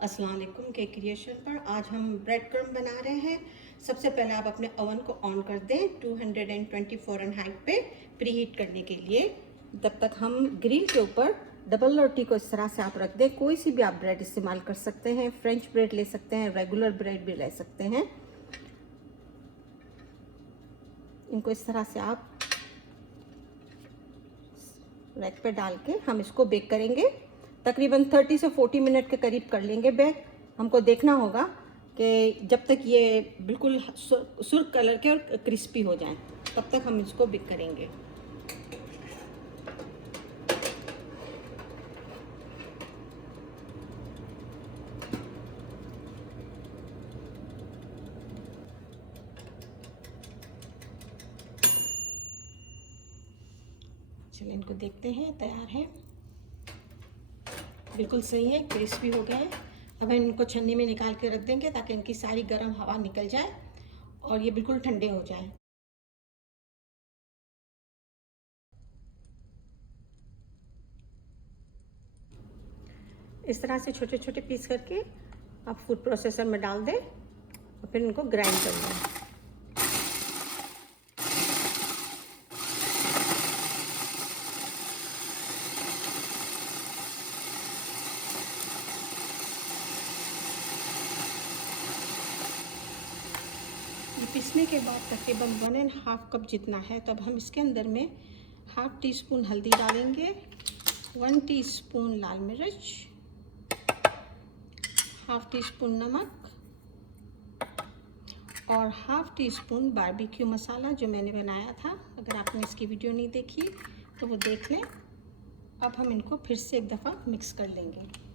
अस्सलाम वालेकुम cake creation पर आज हम ब्रेड क्रम्ब बना रहे हैं। सबसे पहले आप अपने ओवन को ऑन कर दें 220 फ़ारेनहाइट पे प्री हीट करने के लिए। तब तक हम ग्रिल के ऊपर डबल रोटी को इस तरह से आप रख दें। कोई सी भी आप ब्रेड इस्तेमाल कर सकते हैं, फ्रेंच ब्रेड ले सकते हैं, रेगुलर ब्रेड भी ले सकते हैं। इनको इस तरह से आप रैक पे डाल के हम इसको बेक करेंगे। तकरीबन 30 से 40 मिनट के करीब कर लेंगे बेक। हमको देखना होगा कि जब तक ये बिल्कुल सुर्ख कलर के और क्रिस्पी हो जाएं, तब तक हम इसको बेक करेंगे। चलिए इनको देखते हैं, तैयार है, बिल्कुल सही है, क्रिस्पी हो गया है। अब हम इनको छन्नी में निकाल के रख देंगे ताकि इनकी सारी गर्म हवा निकल जाए और ये बिल्कुल ठंडे हो जाए। इस तरह से छोटे छोटे पीस करके आप फूड प्रोसेसर में डाल दें और फिर इनको ग्राइंड कर लें। ये पीसने के बाद तकरीबन 1.5 कप जितना है। तब हम इसके अंदर में ½ टीस्पून हल्दी डालेंगे, 1 टीस्पून लाल मिर्च, ½ टीस्पून नमक और ½ टीस्पून बारबेक्यू मसाला जो मैंने बनाया था। अगर आपने इसकी वीडियो नहीं देखी तो वो देख लें। अब हम इनको फिर से एक दफ़ा मिक्स कर लेंगे।